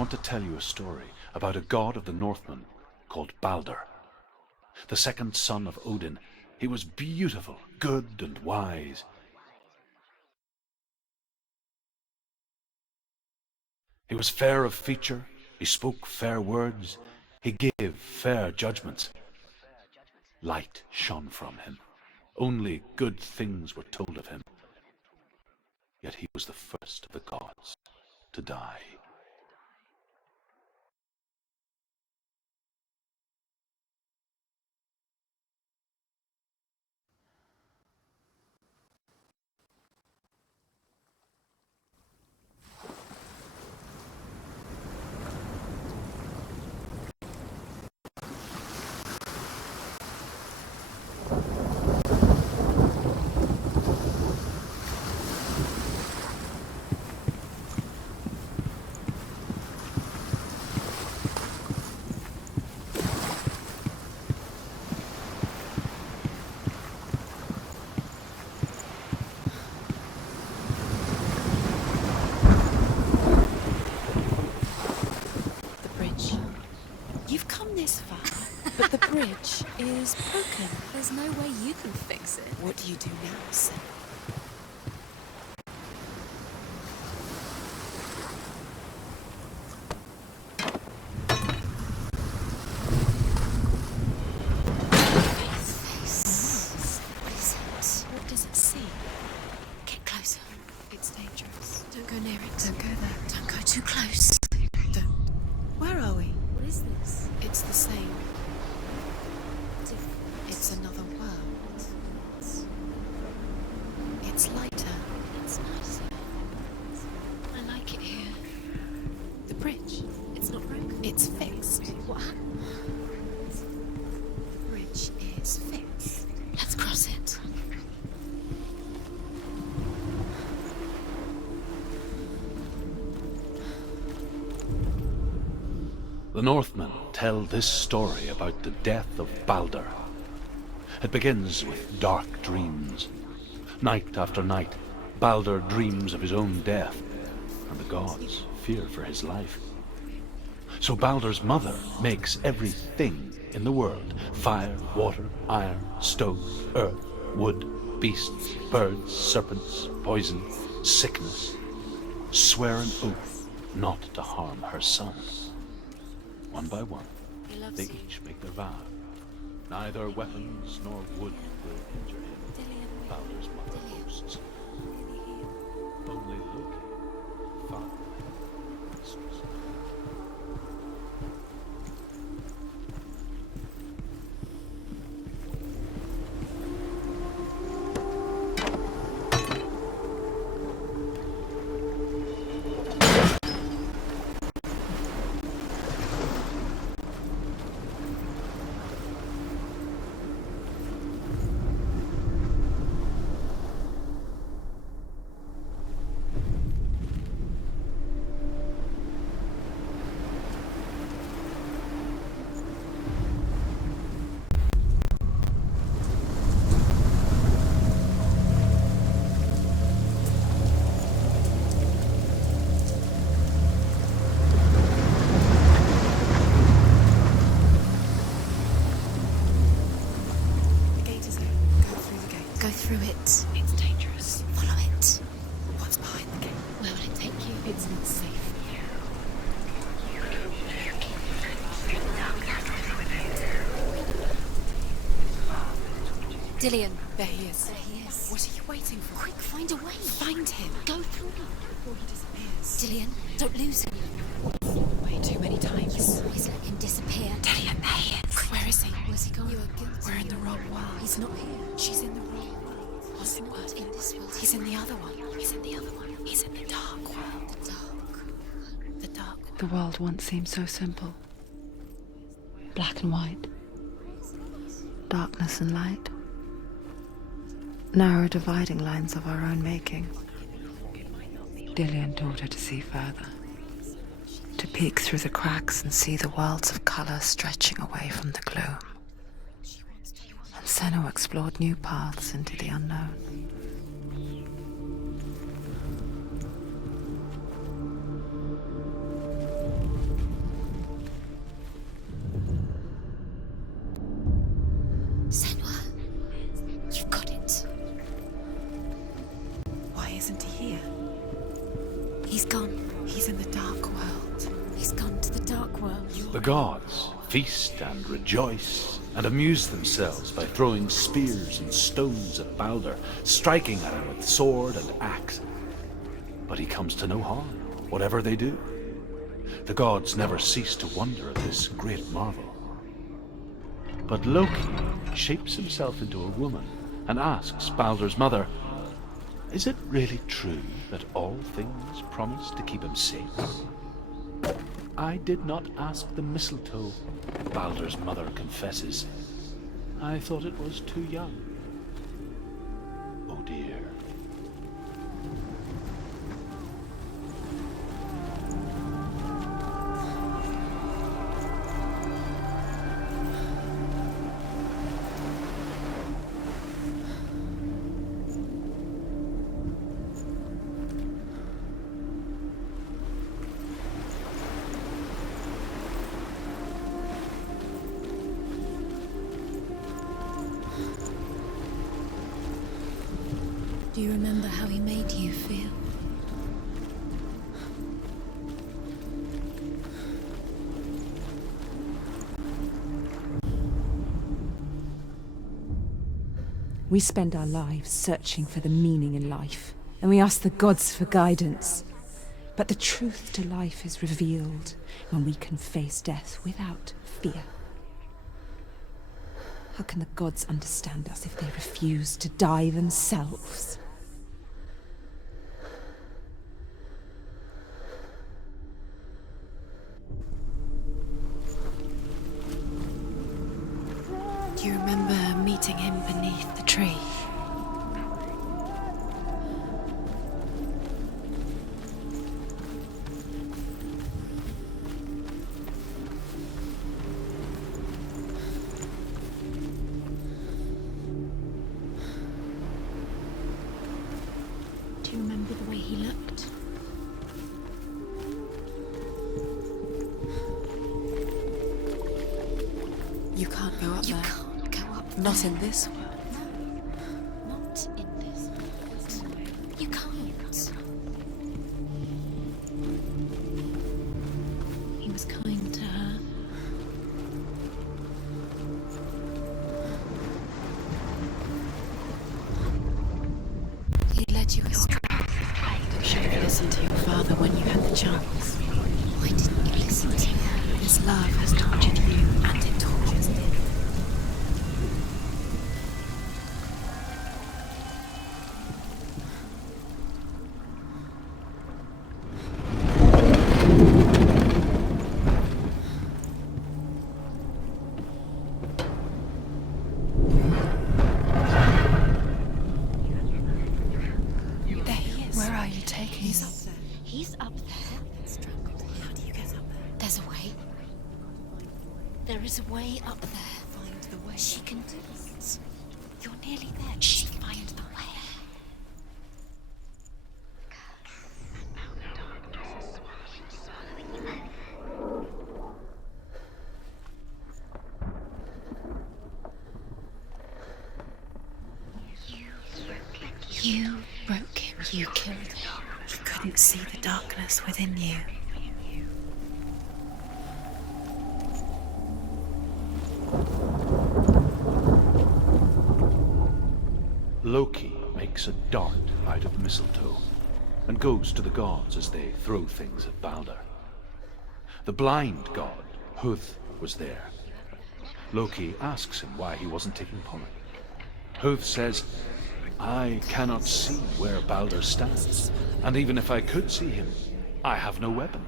want to tell you a story about a god of the Northmen called Balder. The second son of Odin. He was beautiful, good, and wise. He was fair of feature, he spoke fair words, he gave fair judgments. Light shone from him. Only good things were told of him. Yet he was the first of the gods to die. But the bridge is broken. There's no way you can fix it. What do you do now, Sen? What is it? What does it see? Get closer. It's dangerous. Don't go near it. Don't go there. Don't go too close. Don't. Where are we? What is this? It's the same. It's another world. It's lighter. It's nicer. I like it here. The bridge. It's not broken. It's fixed. What happened? The bridge is fixed. Let's cross it. The Northmen tell this story about the death of Balder. It begins with dark dreams. Night after night, Balder dreams of his own death, and the gods fear for his life. So Balder's mother makes everything in the world, fire, water, iron, stone, earth, wood, beasts, birds, serpents, poison, sickness, swear an oath not to harm her sons. One by one, they each make their vow. Neither weapons nor wood will injure him. Balder's mother boasts. Only Loki, father, mistress. Through it. It's dangerous. Follow it. What's behind the gate? Where will it take you? It's not safe. Dillion. There he is. There he is. What are you waiting for? Quick, find a way. Find him. Go through him before he disappears. Dillion, don't lose him. Way too many times. Always let him disappear. Dillion, there he is. Where is he? Where's he gone? You are guilty. We're in the wrong world. He's not here. She's in the wrong world. What's the word? In this world. He's in the other one. He's in the other one. He's in the dark world. The dark. The dark world. The world once seemed so simple. Black and white. Darkness and light. Narrow dividing lines of our own making. Dillion taught her to see further. To peek through the cracks and see the worlds of colour stretching away from the gloom. And Senua explored new paths into the unknown. The gods feast and rejoice and amuse themselves by throwing spears and stones at Balder, striking at him with sword and axe. But he comes to no harm, whatever they do. The gods never cease to wonder at this great marvel. But Loki shapes himself into a woman and asks Balder's mother, "Is it really true that all things promise to keep him safe?" "I did not ask the mistletoe," Balder's mother confesses. "I thought it was too young." Oh dear. Do you remember how he made you feel? We spend our lives searching for the meaning in life, and we ask the gods for guidance. But the truth to life is revealed when we can face death without fear. How can the gods understand us if they refuse to die themselves? Do you remember meeting him beneath the tree? Do you remember the way he looked? You can't go up You there. can't go up Not there. in this world. Not in this world. You can't. He was kind to her. He led you astray. You should have listened to your father when you had the chance. Why didn't you listen to her? His love has tortured you, and it tortures me. There he is. Where are you taking He's me? up there. He's up there. Strangled. How do you get up there? There's a way. There is a way up there. Find the way. She can do it. You're nearly there. She can find the way. You broke him. You killed him. You couldn't see the darkness within you. Loki makes a dart out of mistletoe and goes to the gods as they throw things at Balder. The blind god, Huth, was there. Loki asks him why he wasn't taking part. Huth says, "I cannot see where Balder stands, and even if I could see him, I have no weapon."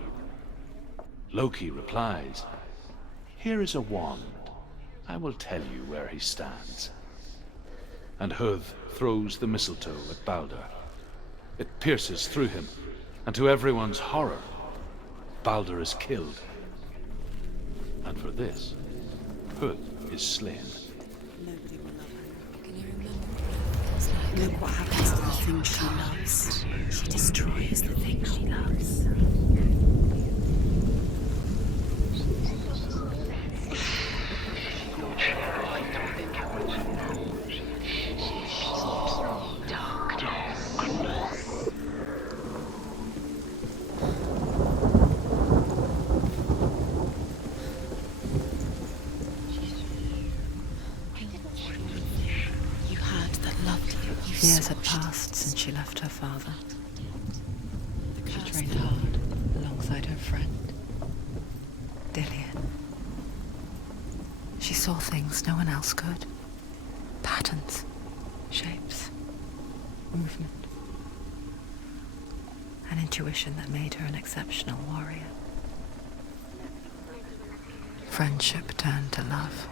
Loki replies, "Here is a wand. I will tell you where he stands." And Huth throws the mistletoe at Balder. It pierces through him, and to everyone's horror, Balder is killed. And for this, Huth is slain. Can you remember what it was like? Look what happens to the thing she loves. She destroys the thing she loves. Years had passed since she left her father. She trained hard alongside her friend, Dillian. She saw things no one else could. Patterns, shapes, movement. An intuition that made her an exceptional warrior. Friendship turned to love.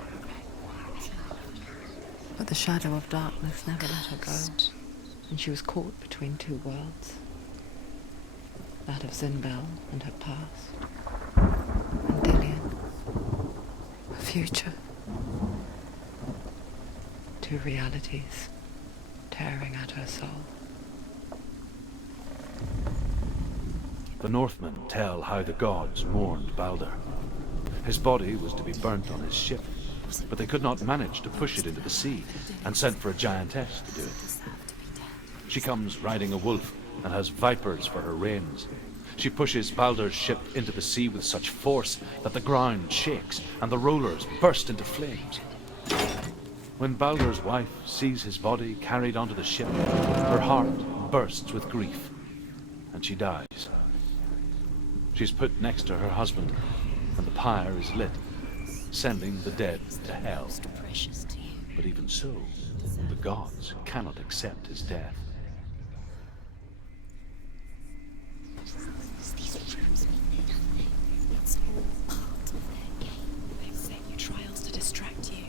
But the shadow of darkness never let her go, and she was caught between two worlds. That of Zinbel and her past, and Dillian, her future. Two realities tearing at her soul. The Northmen tell how the gods mourned Baldur. His body was to be burnt on his ship, but they could not manage to push it into the sea, and sent for a giantess to do it. She comes riding a wolf and has vipers for her reins. She pushes Baldur's ship into the sea with such force that the ground shakes and the rollers burst into flames. When Baldur's wife sees his body carried onto the ship, her heart bursts with grief, and she dies. She's put next to her husband, and the pyre is lit, sending the dead to hell. But even so, the gods cannot accept his death. These rooms mean nothing. It's all part of their game. They've set you trials to distract you.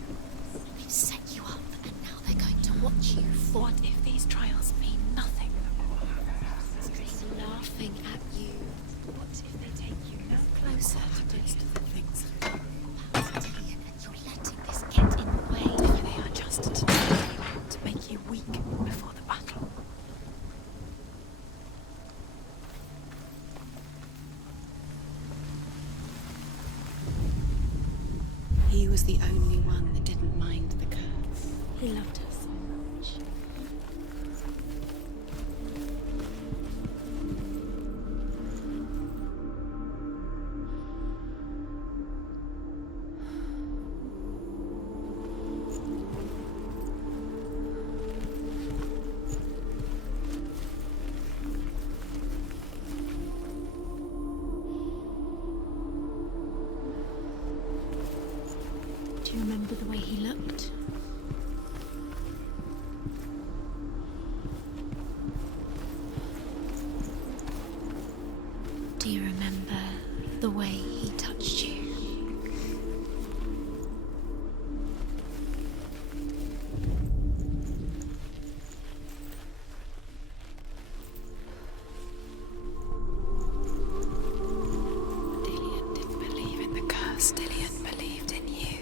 They've set you up, and now they're going to watch you fall. What if these trials mean nothing? They're laughing at you. What if they take you no closer to most of the things and you're letting this get in the way? If they are just to make you weak before the battle. He was the only one that didn't mind the curse. He loved her so much. Do you remember the way he looked? Do you remember the way he touched you? Dillian didn't believe in the curse. Dillian believed in you.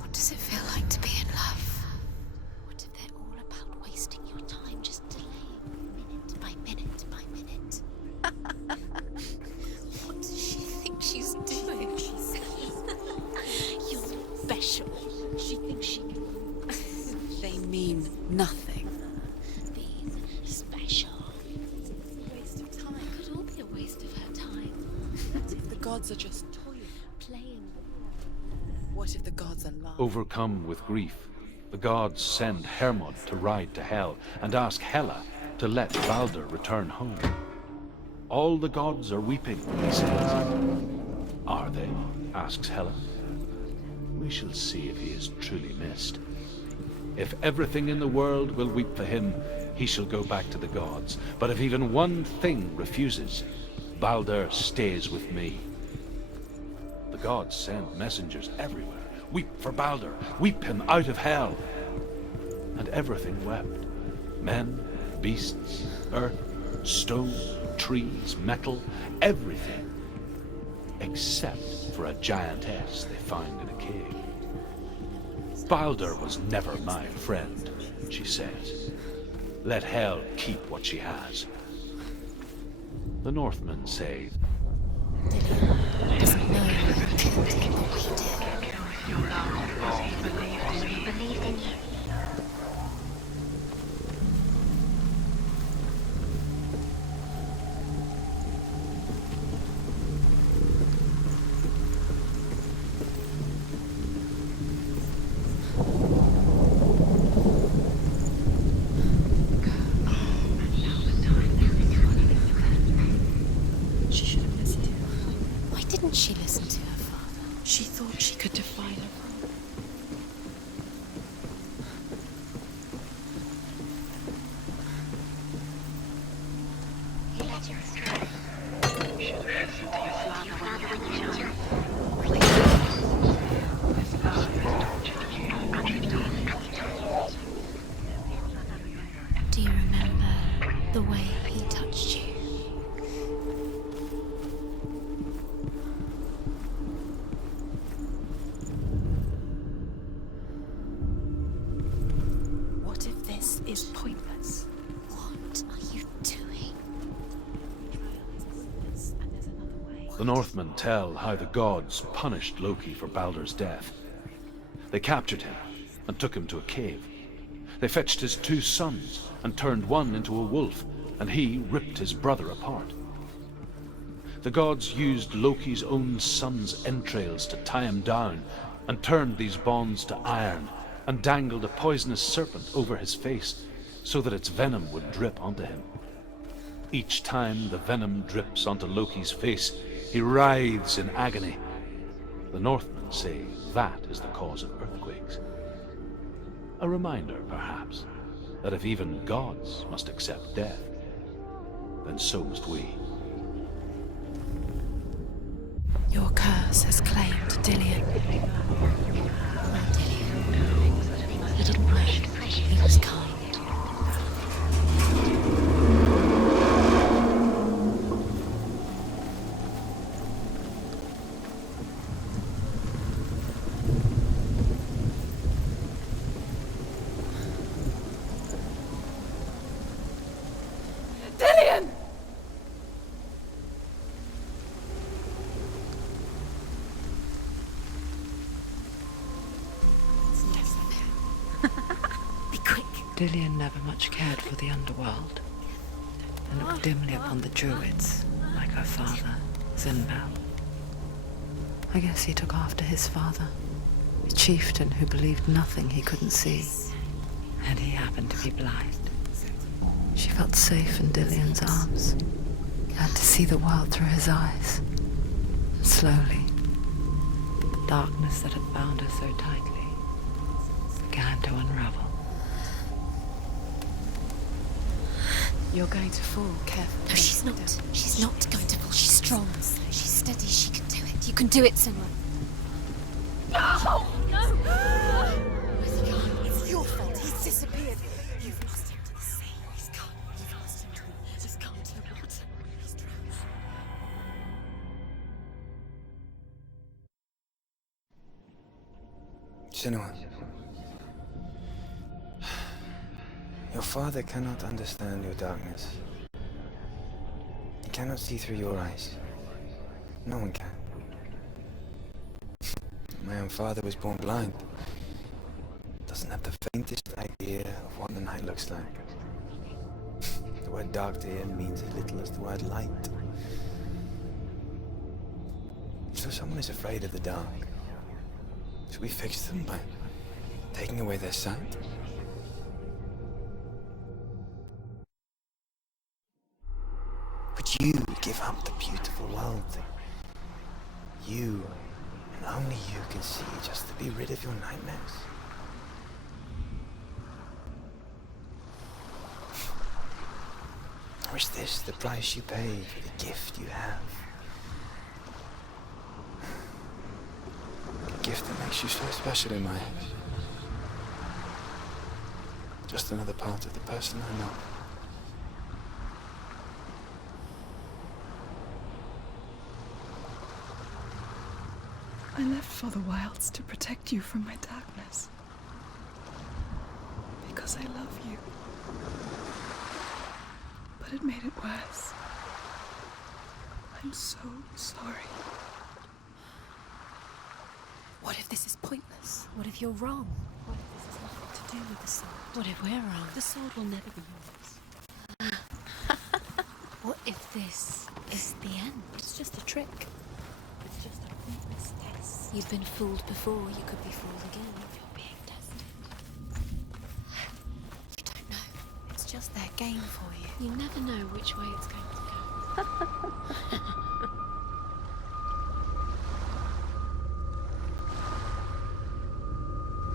What does it feel like to be in love? What if they're all about wasting your time, just delaying minute by minute by minute? What does she think she's doing? You're special. She thinks she can. They mean nothing. Being special. It's a waste of time. It could all be a waste of her time. What if the gods are just toying, playing? What if the gods are lying? Overcome with grief, the gods send Hermod to ride to Hell and ask Hela to let Baldur return home. All the gods are weeping, he says. Are they? Asks Hela. We shall see if he is truly missed. If everything in the world will weep for him, he shall go back to the gods. But if even one thing refuses, Baldur stays with me. The gods send messengers everywhere. Weep for Baldur. Weep him out of hell. And everything wept. Men, beasts, earth, stone, trees, metal, everything. Except for a giantess they find in a cave. Baldur was never my friend, she says. Let Hel keep what she has. The Northmen say, Dillian doesn't know who killed him, but we did. Your love, he believed in me. Believed in you. is pointless. What are you doing? The Northmen tell how the gods punished Loki for Baldur's death. They captured him and took him to a cave. They fetched his 2 sons and turned one into a wolf, and he ripped his brother apart. The gods used Loki's own son's entrails to tie him down and turned these bonds to iron and dangled a poisonous serpent over his face so that its venom would drip onto him. Each time the venom drips onto Loki's face, he writhes in agony. The Northmen say that is the cause of earthquakes. A reminder, perhaps, that if even gods must accept death, then so must we. Your curse has claimed Dillion. He didn't mind. He was kind. Dillion! Be quick. Dillion never much cared for the underworld, and looked dimly upon the druids, like her father, Zinbel. I guess he took after his father, a chieftain who believed nothing he couldn't see, and he happened to be blind. She felt safe in Dillion's arms, learned to see the world through his eyes, and slowly, the darkness that had bound her so tightly began to unravel. You're going to fall, careful. No, she's not. She's not going to fall. She's strong. She's steady. She can do it. You can do it, Senua. No! No! Where's he gone? It's your fault. He's disappeared. You've lost him to the sea. He's gone. You've lost him to the... He's gone to the water. He's drowned. Senua. Your father cannot understand your darkness. He cannot see through your eyes. No one can. My own father was born blind. Doesn't have the faintest idea of what the night looks like. The word dark to him means as little as the word light. So someone is afraid of the dark. Should we fix them by taking away their sight? Would you give up the beautiful world that you and only you can see just to be rid of your nightmares? Or is this the price you pay for the gift you have? A gift that makes you so special in my eyes. Just another part of the person I know. I left for the wilds to protect you from my darkness. Because I love you. But it made it worse. I'm so sorry. What if this is pointless? What if you're wrong? What if this has nothing to do with the sword? What if we're wrong? The sword will never be yours. What if this is the end? It's just a trick. It's just a pointless test. You've been fooled before, you could be fooled again. You're being tested. You don't know. It's just their game for you. You never know which way it's going to go.